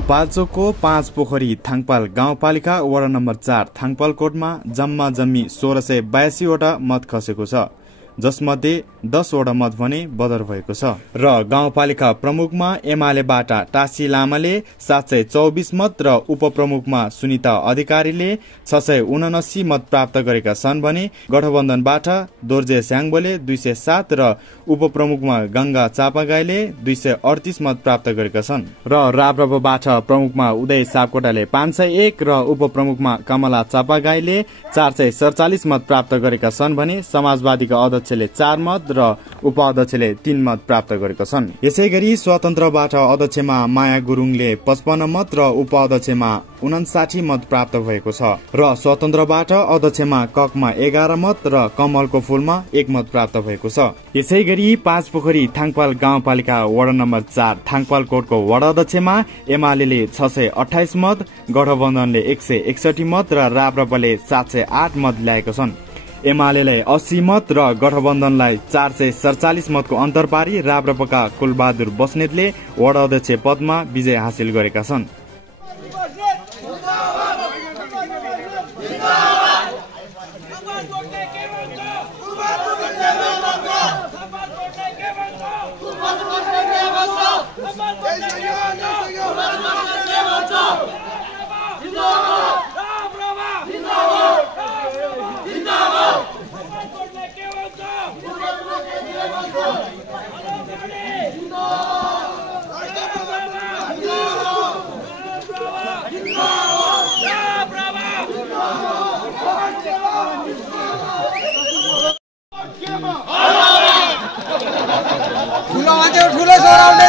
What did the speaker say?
सिन्धुपाल्चोकको 5 पोखरी थाङपाल गाउँपालिका वडा नम्बर 4 थाङपालकोटमा जम्मी 1682 वटा मत खसेको छ, जसमध्ये 10 वटा मत भने बदर भएको छ र गाउँपालिका प्रमुखमा एमालेबाट टासी लामाले 724 मत र उपप्रमुखमा सुनिता अधिकारीले 679 मत प्राप्त गरेका छन् भने गठबन्धनबाट दोर्जे स्याङ्बोले 207 र उपप्रमुखमा गंगा चापागाईले 238 मत प्राप्त गरेका छन् र राप्रपाबाट प्रमुखमा उदय सापकोटाले 501 र उपप्रमुखमा कमला चापागाईले 447 मत प्राप्त गरेका छन् भने समाजवादीका अध्यक्षले 4 मत र उपाध्यक्षले 3 मत प्राप्त गरेका छन्। यसैगरी स्वतन्त्रबाट अध्यक्षमा माया गुरुङले 55 मत र उपाध्यक्षमा 59 मत प्राप्त भएको छ र स्वतन्त्रबाट अध्यक्षमा ककमा 11 मत र कमलको फूलमा 1 मत प्राप्त भएको छ। यसैगरी 5 पोखरी थाङपाल गाउँपालिका वडा नम्बर 4 थाङपालकोटको वडा अध्यक्षमा एमालेले 628 मत, गठबन्धनले 161 मत र राप्रपाले 708 मत ल्याएको छन्। एमालेलाई 80 मत र गठबन्धनलाई 447 मतको अन्तर पारी राप्रपाका कुलबहादुर बस्नेतले वडा अध्यक्ष पदमा विजय हासिल गरेका छन्। ठुलो